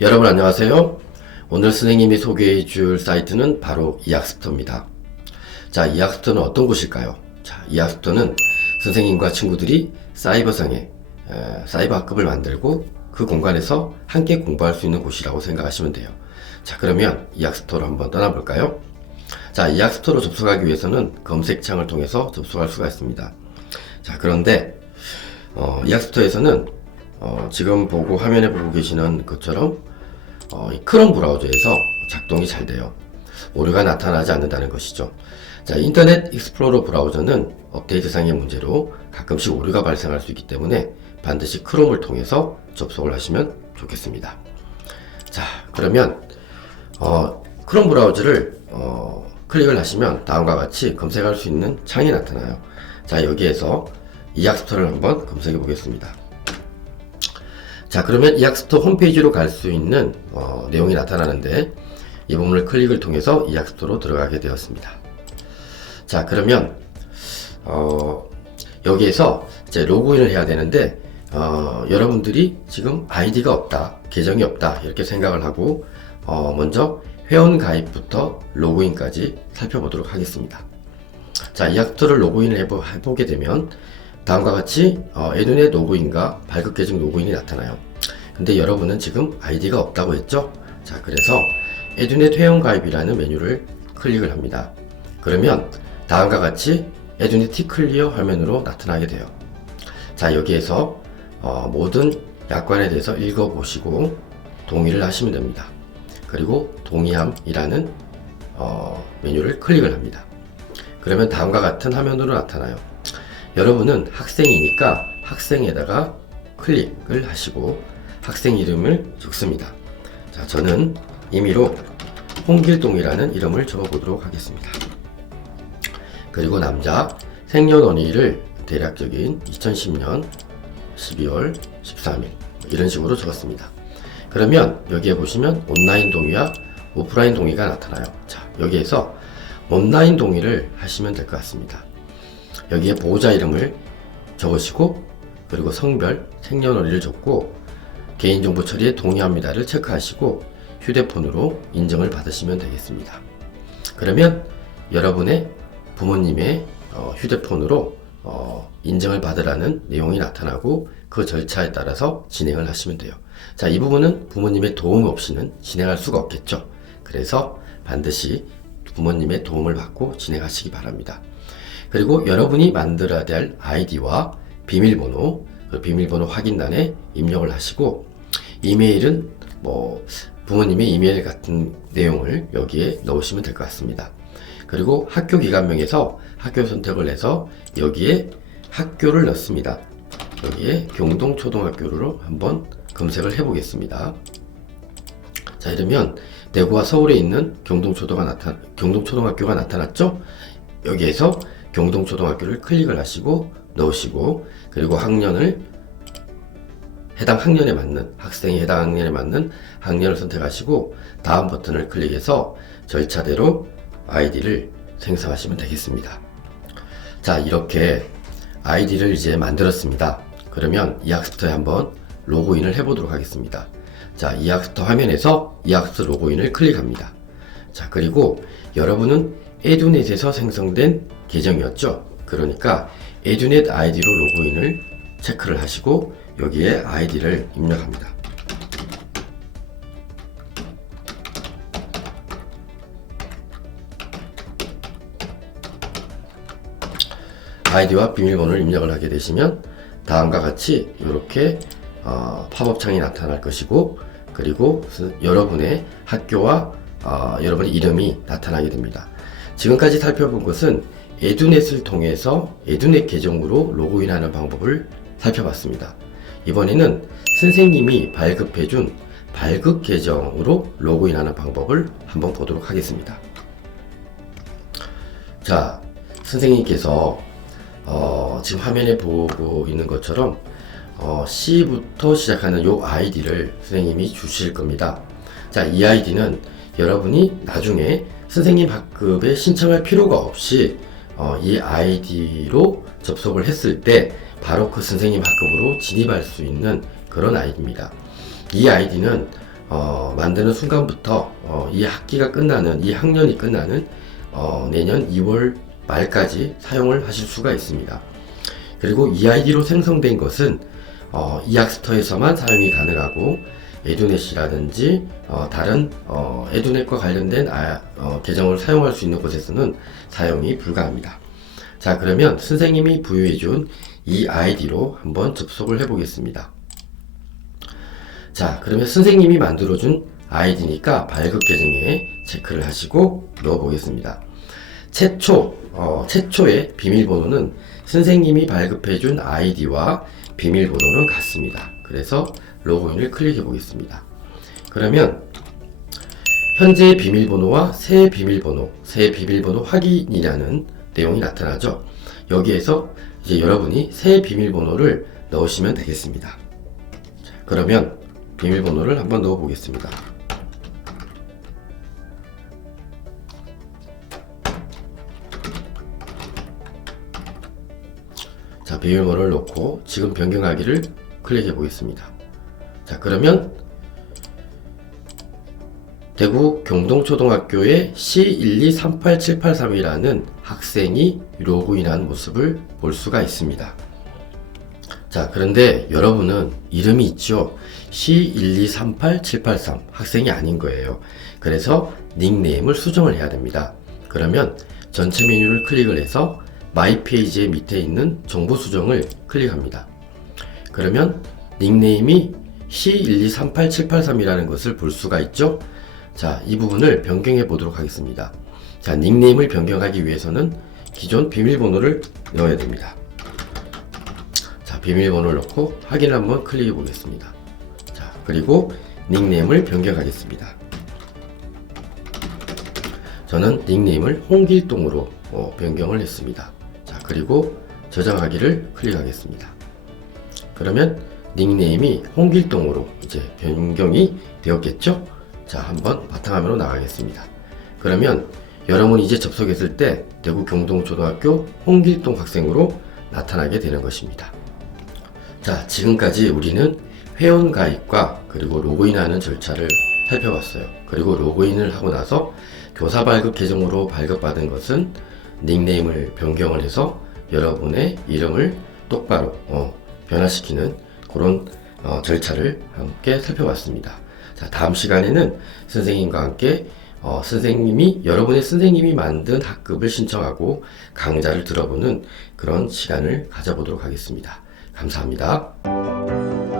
여러분 안녕하세요. 오늘 선생님이 소개해 줄 사이트는 바로 이학스터입니다. 자, 이학스터는 어떤 곳일까요? 자, 이학스터는 선생님과 친구들이 사이버상에 사이버 학급을 만들고 그 공간에서 함께 공부할 수 있는 곳이라고 생각하시면 돼요. 자, 그러면 이학스터로 한번 떠나볼까요? 자, 이학스터로 접속하기 위해서는 검색창을 통해서 접속할 수가 있습니다. 자, 그런데 이학스터에서는 지금 화면에 보고 계시는 것처럼 이 크롬 브라우저에서 작동이 잘 돼요. 오류가 나타나지 않는다는 것이죠. 자, 인터넷 익스플로러 브라우저는 업데이트상의 문제로 가끔씩 오류가 발생할 수 있기 때문에 반드시 크롬을 통해서 접속을 하시면 좋겠습니다. 자, 그러면 크롬 브라우저를 클릭을 하시면 다음과 같이 검색할 수 있는 창이 나타나요. 자, 여기에서 이학스터를 한번 검색해 보겠습니다. 자, 그러면 이학스터 홈페이지로 갈 수 있는 내용이 나타나는데 이 부분을 클릭을 통해서 이학스터로 들어가게 되었습니다. 자, 그러면 여기에서 이제 로그인을 해야 되는데 여러분들이 지금 아이디가 없다, 계정이 없다 이렇게 생각을 하고 먼저 회원 가입부터 로그인까지 살펴보도록 하겠습니다. 자, 이학스터를 로그인을 해보게 되면 다음과 같이 에듀넷 로그인과 발급 계정 로그인이 나타나요. 근데 여러분은 지금 아이디가 없다고 했죠? 자, 그래서 에듀넷 회원 가입이라는 메뉴를 클릭을 합니다. 그러면 다음과 같이 에듀넷 티클리어 화면으로 나타나게 돼요. 자, 여기에서 모든 약관에 대해서 읽어보시고 동의를 하시면 됩니다. 그리고 동의함이라는 메뉴를 클릭을 합니다. 그러면 다음과 같은 화면으로 나타나요. 여러분은 학생이니까 학생에다가 클릭을 하시고 학생 이름을 적습니다. 자, 저는 임의로 홍길동이라는 이름을 적어보도록 하겠습니다. 그리고 남자, 생년월일을 대략적인 2010년 12월 13일 이런 식으로 적었습니다. 그러면 여기에 보시면 온라인 동의와 오프라인 동의가 나타나요. 자, 여기에서 온라인 동의를 하시면 될 것 같습니다. 여기에 보호자 이름을 적으시고 그리고 성별, 생년월일을 적고 개인정보 처리에 동의합니다를 체크하시고 휴대폰으로 인증을 받으시면 되겠습니다. 그러면 여러분의 부모님의 휴대폰으로 인증을 받으라는 내용이 나타나고 그 절차에 따라서 진행을 하시면 돼요. 자, 이 부분은 부모님의 도움 없이는 진행할 수가 없겠죠. 그래서 반드시 부모님의 도움을 받고 진행하시기 바랍니다. 그리고 여러분이 만들어야 될 아이디와 비밀번호, 그 비밀번호 확인란에 입력을 하시고 이메일은 부모님의 이메일 같은 내용을 여기에 넣으시면 될 것 같습니다. 그리고 학교 기관명에서 학교 선택을 해서 여기에 학교를 넣습니다. 여기에 경동초등학교로 한번 검색을 해보겠습니다. 자, 이러면 대구와 서울에 있는 경동초등학교가 나타났죠? 여기에서 경동초등학교를 클릭을 하시고 넣으시고 그리고 학년을 해당 학년에 맞는 학생이 해당 학년에 맞는 학년을 선택하시고 다음 버튼을 클릭해서 절차대로 아이디를 생성하시면 되겠습니다. 자, 이렇게 아이디를 이제 만들었습니다. 그러면 이학스터에 한번 로그인을 해보도록 하겠습니다. 자, 이학스터 화면에서 이학스터 로그인을 클릭합니다. 자, 그리고 여러분은 에듀넷에서 생성된 계정이었죠. 그러니까 에듀넷 아이디로 로그인을 체크를 하시고 여기에 아이디를 입력합니다. 아이디와 비밀번호를 입력을 하게 되시면 다음과 같이 이렇게 팝업 창이 나타날 것이고 그리고 여러분의 학교와 여러분의 이름이 나타나게 됩니다. 지금까지 살펴본 것은 에듀넷을 통해서 에듀넷 계정으로 로그인하는 방법을 살펴봤습니다. 이번에는 선생님이 발급해준 발급 계정으로 로그인하는 방법을 한번 보도록 하겠습니다. 자, 선생님께서 지금 화면에 보고 있는 것처럼 C부터 시작하는 요 아이디를 선생님이 주실 겁니다. 자, 이 아이디는 여러분이 나중에 선생님 학급에 신청할 필요가 없이 이 아이디로 접속을 했을 때 바로 그 선생님 학급으로 진입할 수 있는 그런 아이디입니다. 이 아이디는 만드는 순간부터 이 학기가 끝나는, 이 학년이 끝나는 내년 2월 말까지 사용을 하실 수가 있습니다. 그리고 이 아이디로 생성된 것은 이학스터에서만 사용이 가능하고 에듀넷이라든지 다른 에듀넷과 관련된 계정을 사용할 수 있는 곳에서는 사용이 불가합니다. 자, 그러면 선생님이 부여해준 이 아이디로 한번 접속을 해보겠습니다. 자, 그러면 선생님이 만들어준 아이디니까 발급 계정에 체크를 하시고 넣어보겠습니다. 최초의 비밀번호는 선생님이 발급해준 아이디와 비밀번호는 같습니다. 그래서 로그인을 클릭해 보겠습니다. 그러면 현재의 비밀번호와 새 비밀번호 확인이라는 내용이 나타나죠. 여기에서 이제 여러분이 새 비밀번호를 넣으시면 되겠습니다. 그러면 비밀번호를 한번 넣어 보겠습니다. 자, 비밀번호를 넣고 지금 변경하기를 클릭해 보겠습니다. 자, 그러면 대구 경동초등학교의 C1238783이라는 학생이 로그인한 모습을 볼 수가 있습니다. 자, 그런데 여러분은 이름이 있죠. C1238783 학생이 아닌 거예요. 그래서 닉네임을 수정을 해야 됩니다. 그러면 전체 메뉴를 클릭을 해서 마이 페이지의 밑에 있는 정보 수정을 클릭합니다. 그러면 닉네임이 C1238783이라는 것을 볼 수가 있죠. 자, 이 부분을 변경해 보도록 하겠습니다. 자, 닉네임을 변경하기 위해서는 기존 비밀번호를 넣어야 됩니다. 자, 비밀번호를 넣고 확인을 한번 클릭해 보겠습니다. 자, 그리고 닉네임을 변경하겠습니다. 저는 닉네임을 홍길동으로 변경을 했습니다. 자, 그리고 저장하기를 클릭하겠습니다. 그러면 닉네임이 홍길동으로 이제 변경이 되었겠죠? 자, 한번 바탕화면으로 나가겠습니다. 그러면 여러분이 이제 접속했을 때 대구 경동초등학교 홍길동 학생으로 나타나게 되는 것입니다. 자, 지금까지 우리는 회원가입과 그리고 로그인하는 절차를 살펴봤어요. 그리고 로그인을 하고 나서 교사 발급 계정으로 발급받은 것은 닉네임을 변경을 해서 여러분의 이름을 똑바로 변화시키는 그런 절차를 함께 살펴봤습니다. 자, 다음 시간에는 선생님과 함께 여러분의 선생님이 만든 학급을 신청하고 강좌를 들어보는 그런 시간을 가져보도록 하겠습니다. 감사합니다.